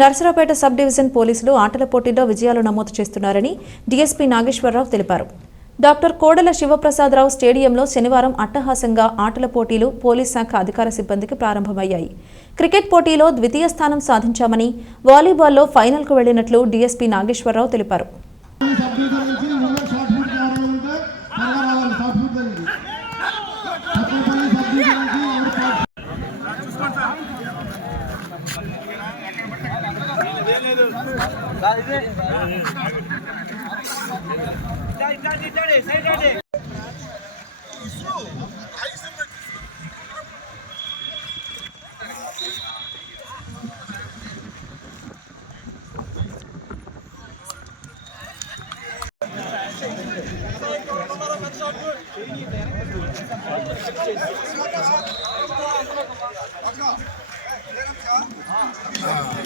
Narasaraopet sub division పోలీసులు ఆటల పోటీల్లో విజయాలు నమోదు చేస్తున్నారని డీఎస్పీ నాగేశ్వరరావు తెలిపారు. డాక్టర్ కోడల శివప్రసాదరావు స్టేడియంలో శనివారం అట్టహాసంగా ఆటల పోటీలు పోలీస్ శాఖ అధికార సిబ్బందికి ప్రారంభమయ్యాయి. క్రికెట్ పోటీలో ద్వితీయ స్థానం సాధించామని వాలీబాల్లో ఫైనల్కు వెళ్ళినట్లు డీఎస్పీ నాగేశ్వరరావు తెలిపారు. Ah.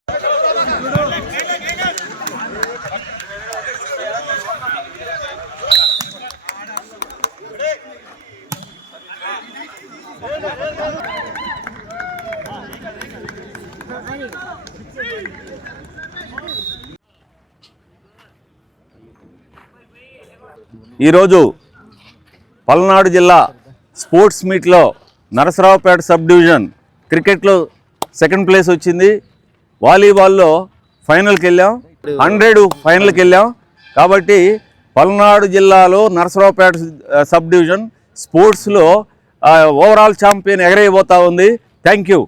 ఈరోజు పల్నాడు జిల్లా స్పోర్ట్స్ మీట్లో నరసరావుపేట సబ్ డివిజన్ క్రికెట్లో సెకండ్ ప్లేస్ వచ్చింది. వాలీబాల్లో ఫైనల్కి వెళ్ళాం. హండ్రెడ్ ఫైనల్కి వెళ్ళాం. కాబట్టి పల్నాడు జిల్లాలో నరసరావుపేట సబ్ డివిజన్ స్పోర్ట్స్లో ఓవరాల్ ఛాంపియన్ ఎగరైపోతా ఉంది. Thank you